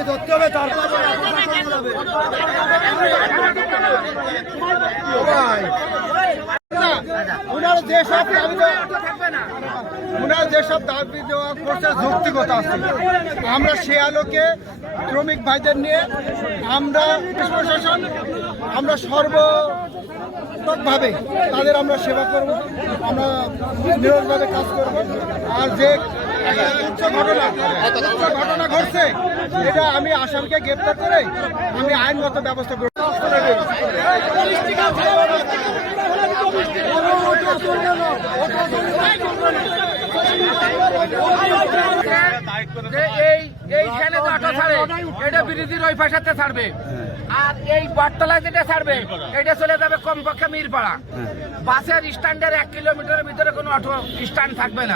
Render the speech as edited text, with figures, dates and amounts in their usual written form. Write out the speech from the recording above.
আসামি ধরতে হবে, তারপর ওনারা যেসব দাবি দেওয়া করছে যৌক্তিকতা আছে। আমরা সে আলোকে শ্রমিক ভাইদের নিয়ে আমরা প্রশাসন আমরা সর্বতভাবে তাদের আমরা সেবা করব, আমরা নিরলভাবে কাজ করব। আর যে উচ্চ ঘটনা ঘটছে এটা আমি আসামিকে গ্রেপ্তার করে আমি আইনগত ব্যবস্থা করব। এইখানে তো অটো ছাড়ে, এটা ব্রিজের ওই পাশাতে ছাড়বে, আর এই বটতলায় যেটা ছাড়বে এটা চলে যাবে কমপক্ষে মিরপাড়া। বাসের স্ট্যান্ডের 1 কিলোমিটারের ভিতরে কোনো অটো স্ট্যান্ড থাকবে না।